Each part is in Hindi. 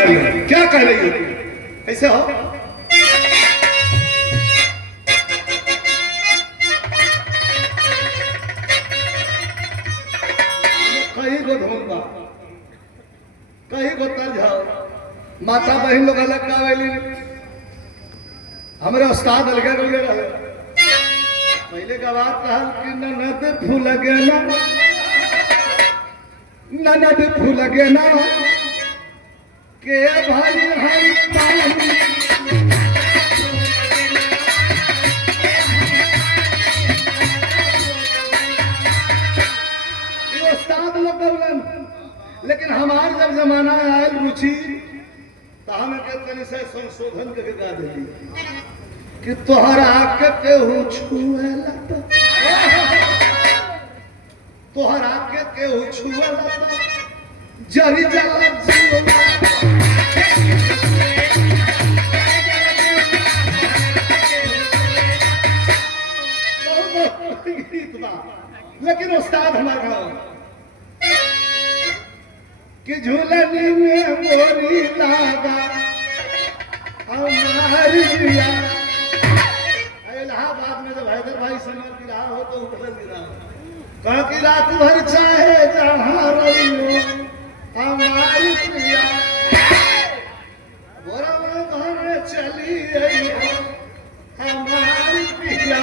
कर ले। क्या कह रही हो? कैसे हो? कहीं को ढूंढा, कहीं को तर जाओ, माता बहन लोग अलग गावेली, हमारे उस्ताद अलग रहे। पहले गवात कहल कि ननद फूल गेना, ननद फूल गेना के भाई हई पानी। ये उस्ताद लोग बोलन, लेकिन हमार जब जमाना आयल रुचि तो हम तनी से संशोधन करके गा देली कि तोहरा के केहू छुएला तो, तोहरा के केहू छुएला तो जरी जाला जीवा। लेकिन उस्ताद हमारा कि झूलनी में मोरी लागा हमारी पिया। इलाहाबाद में जब हैदर भाई समर गिरा हो तो उठल गिरा, कहा कि रात भर चाहे जहाँ रही हो हमारी पिया, बोरा में घर चली रही हो हमारी पिया।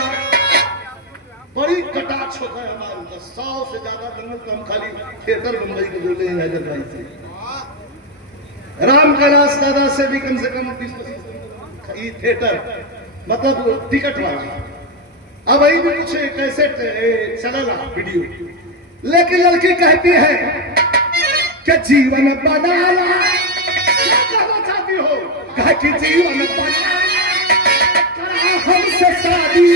बड़ी कटाक्ष होता है हमारे ऊपर, 100 से ज्यादा जंगल तो हम खाली थिएटर बम्बई को बोले हैं हैदर भाई से। राम कैलाश दादा से भी कम से कम 20-25 थिएटर मतलब टिकट वाला। अब वही भी कुछ कैसे चलेगा वीडियो, लेकिन लड़की कहती है कि जीवन बनाना। क्या कहना चाहती हो? कहा कि जीवन बनाना, हमसे शादी।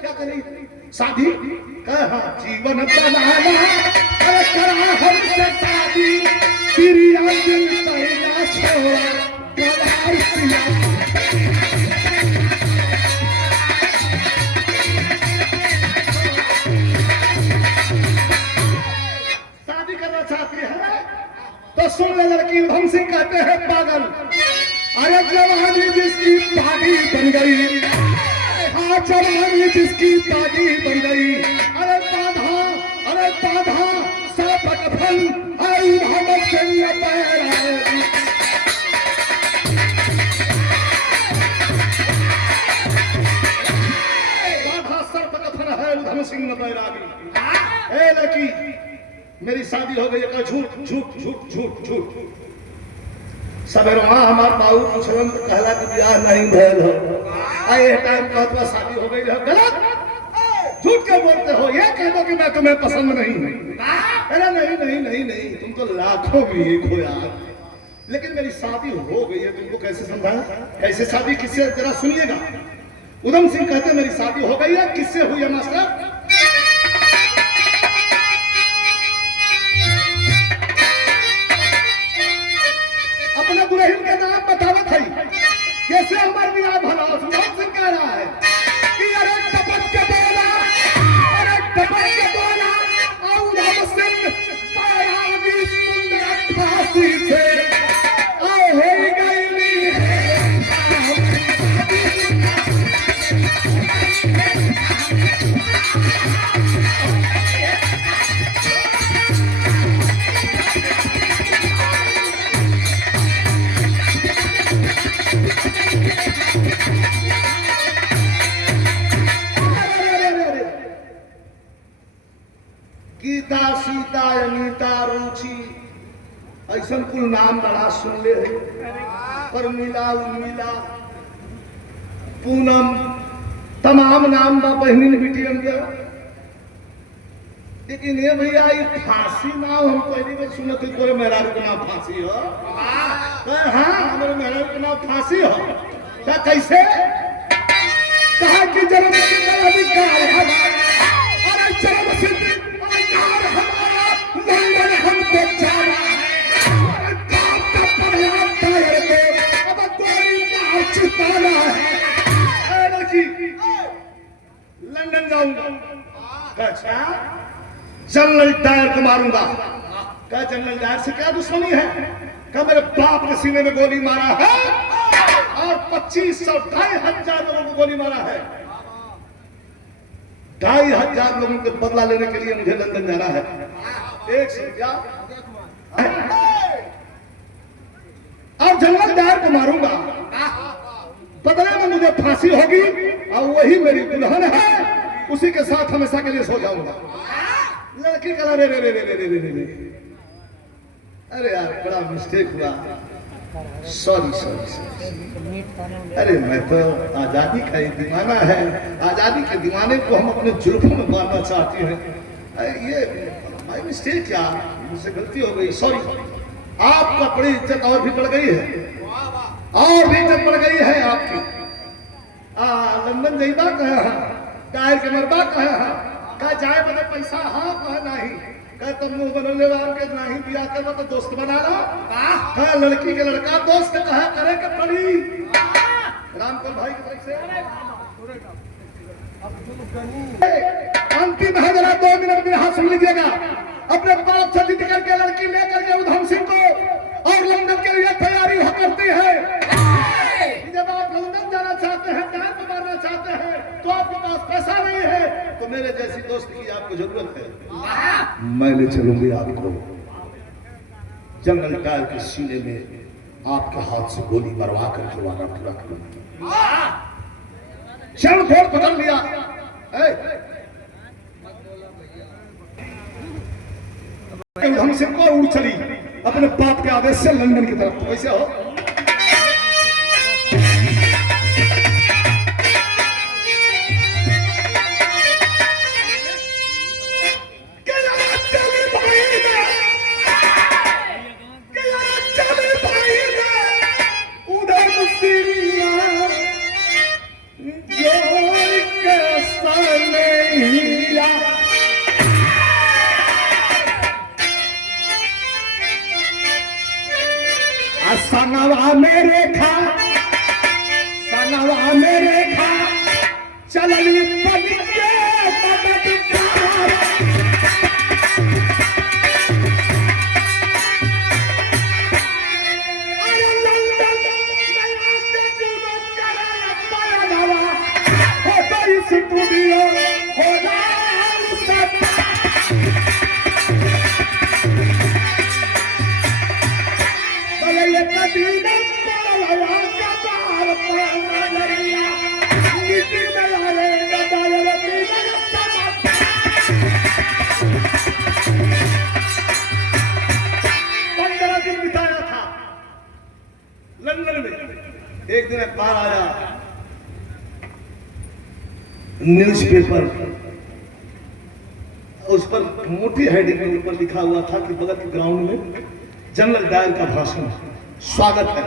क्या करी शादी? कहा जीवन बनाना, अरे करा हमसे शादी, प्रिया दिल पहला छोड़ा गवार पिया। शादी करना चाहती है तो सुन ले लड़की। उधम सिंह कहते हैं पागल, अरे जवानी जिसकी पागी बन गई, हाँ जवानी जिसकी पागी बन गई, अरे बाधा सबक फल आई भगत सिंह पैरागी। बाधा सर्प कथन है उधम सिंह बैरागी। ए लड़की मेरी शादी हो गई, झूठ झूठ झूठ झूठ झूठ। सवेरे वहां हमार बाबू पुछलन तो कहला कि ब्याह नहीं भैल हो, आए टाइम कहत शादी हो गई है। गलत, झूठ क्यों बोलते हो? ये कह दो कि मैं तुम्हें पसंद नहीं हूं। अरे नहीं नहीं नहीं नहीं, तुम तो लाखों में एक हो यार। लेकिन मेरी शादी हो गई है, तुमको कैसे समझाया? कैसे शादी किससे? जरा सुनिएगा। उधम सिंह कहते मेरी शादी हो गई है। किससे हुई है मास्टर? अपने दुल्हन के नाम बतावत है। कैसे हमारे बियाह भला? उधम सिंह कह रहा है कि अरे टपक के बोला, अरे टपक के बोला, और उधम सिंह बैरागी सुंदर फांसी से हो गई है। गीता, सीता, अनीता, रुचि, ऐसा कुल नाम बड़ा सुन ले है। पर मिला उर्मिला, पूनम, तमाम नाम बा बहनी बिटियन के। लेकिन ये भैया ये फांसी नाम हम पहली बार सुनत थी। कोई मेहरारू का नाम फांसी हो? हाँ, हमारे मेहरारू का नाम फांसी हो। क्या कैसे? कहा कि जन्म सिद्ध अधिकार हमारा, अरे जन्म सिद्ध अधिकार हमारा, मंगल हमको चारा, काम का परिणाम टायर को अब गोली मार चुकाना है। लंदन जाऊंगा। अच्छा, जनरल टायर को मारूंगा। क्या जनरल डायर से क्या दुश्मनी है? क्या मेरे बाप ने सीने में गोली मारा है और 2500 2,500 लोगों को गोली मारा है। 2,500 लोगों को बदला लेने के लिए मुझे लंदन जाना है। एक समझा और जनरल डायर को मारूंगा, बदले में मुझे फांसी होगी और वही मेरी दुल्हन है, उसी के साथ हमेशा के लिए सो जाऊंगा। लड़की का रे रे रे रे रे रे रे रे, अरे यार बड़ा मिस्टेक हुआ, सॉरी सॉरी सॉरी। अरे मैं तो आजादी का ही दीवाना है, आजादी के दीवाने को हम अपने जुल्फों में बांधना चाहते हैं। ये माय मिस्टेक, क्या मुझसे गलती हो गई, सॉरी। आपका बड़ी इज्जत और भी बढ़ गई है, और भी इज्जत बढ़ गई है आपकी। लंदन जाइबा कहे हैं, डायर के मरबा कहे हैं, कहा जाए बने पैसा हाँ कहे नहीं, कहे तुम मुंह बनले वाल के नहीं बिया कर तो दोस्त बना लो। कहा लड़की के लड़का दोस्त कहे करे के पड़ी। रामकल भाई की तरफ से अंतिम है, जरा 2 मिनट में हाथ सुन लीजिएगा। अपने बाप से जिद करके लड़की लेकर के उधम सिंह को और लंदन के लिए तैयारी करती है। जब आप लंदन जाना चाहते हैं, डायर को मारना चाहते हैं, तो आपके पास पैसा नहीं है, तो मेरे जैसी दोस्त की आपको जरूरत है। मैं ले चलूंगी आपको जनरल डायर के सीने में, आपके हाथ से गोली मरवा करके वादा पूरा करूंगी। क्षण फोड़ पकड़ लिया, उधम सिंह को उड़ चली अपने बाप के आदेश से लंदन की तरफ। वैसे हो सनवा मेरे खा, सनवा मेरे खा, चलनी पल के मददगार। अरे लंदन नया के दूर करे पायनवा, हो गई स्टूडियो हो लाल सब। एक दिन अखबार आया, न्यूज़पेपर, उस पर मोटी हेडिंग के ऊपर लिखा हुआ था कि बगल के ग्राउंड में जनरल डायर का भाषण, स्वागत है।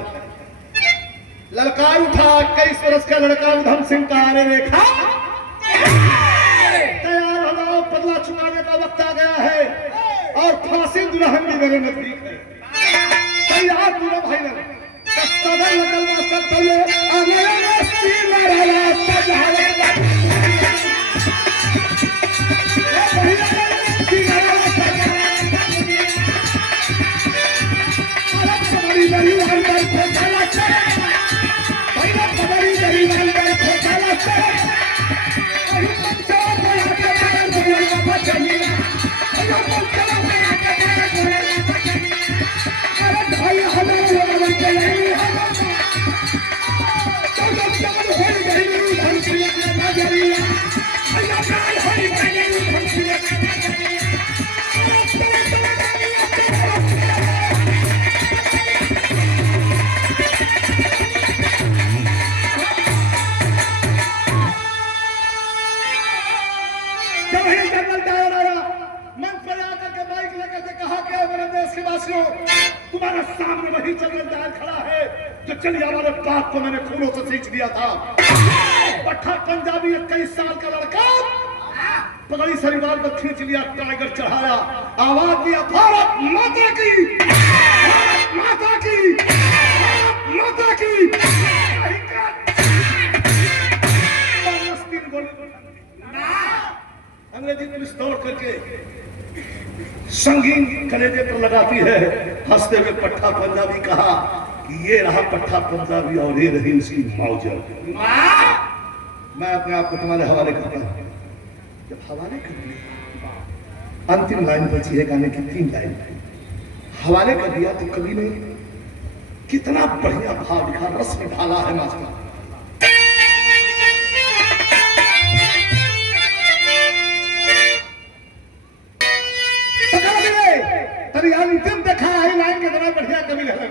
ललकार उठा 21 वर्ष का लड़का उधम सिंह का, आने रेखा तैयार हो जाओ, बदला चुकाने का वक्त आ गया है और फांसी दुल्हन भी मेरे नजदीक है। तैयार दूल्हा भाई ने सदर निकलना सकते हुए तुम्हारे सामने वही जनरल डायर खड़ा है जो चलिए हमारे बाप को मैंने खूनों से सींच दिया था। पट्टा पंजाबी 21 साल का लड़का पगड़ी सरीवाल पर खींच लिया, टाइगर चढ़ाया, आवाज दिया भारत माता की, भारत माता की, भारत माता की। अंग्रेजी पुलिस दौड़ करके संगीन कलेजे पर लगाती है। हंसते हुए पट्टा पंजाबी कहा कि ये रहा पट्टा पंजाबी और ये रही उसकी मौज। मैं अपने आप को तुम्हारे हवाले करता हूं। जब हवाले कर दिया, अंतिम लाइन बची है गाने की 3 लाइन। हवाले कर दिया तो कवि ने कितना बढ़िया भाव लिखा, रस में ढाला है मास्टर। तभी अंतिम देखा है लाइन कितना बढ़िया कवि लगा।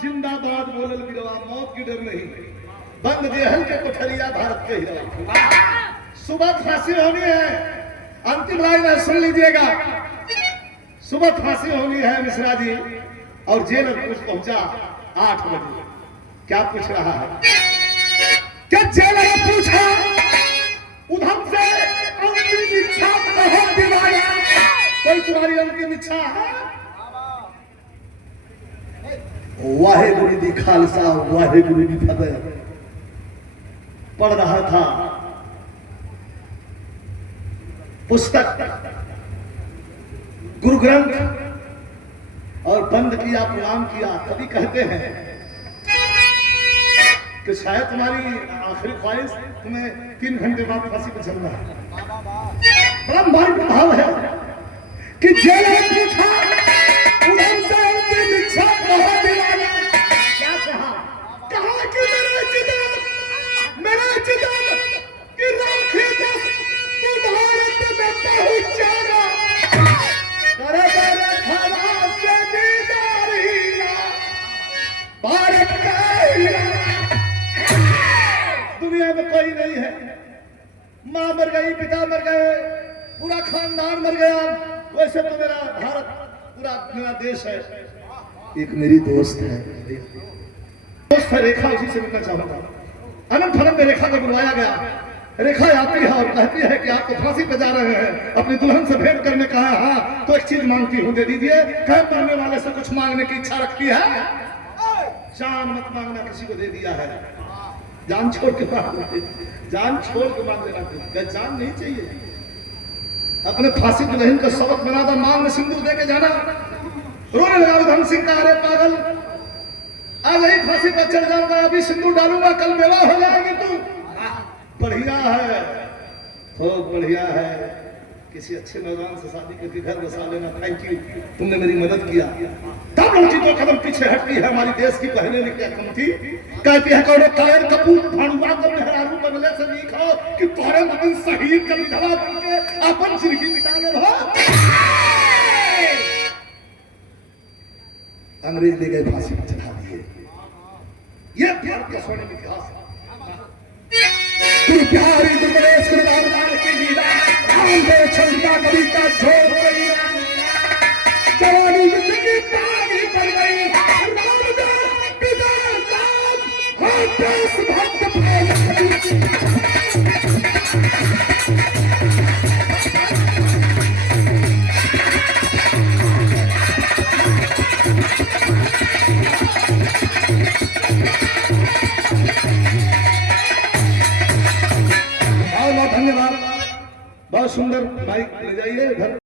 जिंदाबाद बोलल बिरवा, मौत की डर नहीं, बंद जेहल के कोठरिया भारत के हीरा। सुबह फांसी होनी है, अंतिम लाइन है, सुन लीजिएगा। सुबह फांसी होनी है मिश्रा जी, और जेल पहुंचा 8 बजे। क्या पूछ रहा है? क्या जेलर ने पूछा उधम से अंतिम इच्छा कहो दीवाना, कोई तुम्हारी अंतिम इच्छा है? वाहेगुरु दी खालसा वाहेगुरु दी फतेह पढ़ रहा था। पुस्तक गुरु ग्रंथ और बंद किया, प्रणाम किया। कभी कहते हैं कि शायद तुम्हारी आखिरी ख्वाहिश तुम्हें 3 घंटे बाद फांसी पर चलना है। बड़ा मार भाव है कि जेल ने पूछा उधम से अंतिम इच्छा कहो दीवाना। क्या कहा? कहा कि मेरा जिदन कि राखे दस तू भारत में पहुंचेगा, करे तेरे खाना से दीदारिया भारत का हीरा। दुनिया में कोई नहीं है, माँ मर गई, पिता मर गए, पूरा खानदान मर गया, वैसे तो मेरा भारत पूरा मेरा देश है। एक मेरी दोस्त है, दोस्त है रेखा, उसी से मिलना चाहूंगा। अनंत फलम में रेखा को बुलवाया गया। रेखा आती है और कहती है कि आप तो फांसी पे जा रहे हैं, अपनी दुल्हन से भेंट करने कहा। हाँ तो एक चीज मांगती हूँ, दे दीजिए। कह मरने वाले से कुछ मांगने की इच्छा रखती है? जान मत मांगना, किसी को दे दिया है। जान छोड़ के मांग, जान छोड़ के मांग देना, जान नहीं चाहिए। अपने फांसी दुल्हन का सबक बना दो, मांग में सिंदूर दे के जाना। रोने लगा उधम सिंह का, अरे पागल, आज ही फांसी पर चढ़ जाऊंगा, अभी सिंदूर डालूंगा, कल बेवा हो जाएगी तू। बढ़िया है, खूब बढ़िया है, किसी अच्छे नौजवान से शादी करके घर बसा लेना। थैंक यू, तुमने मेरी मदद किया। तब लड़की 2 कदम पीछे हटती है। हमारी देश की पहले ने क्या कम थी, कहती है कौन कायर कपूर भानुआ को मेहरारू बदले से नहीं खाओ कि तोरे मदन शहीद का विधवा बन के अपन जिंदगी मिटा ले। अंग्रेज ले गए, फांसी पर चढ़ा दिए। ये भारत का स्वर्णिम इतिहास है। प्यारी दुर्गेश कुर्बान की लीला, राम दे छंदा कविता छोड़ गई, जवानी जिंदगी पानी कर गई। रामदास पिता राम हो देश भक्त धन्यवाद। बहुत सुंदर, बाइक ले जाइए घर।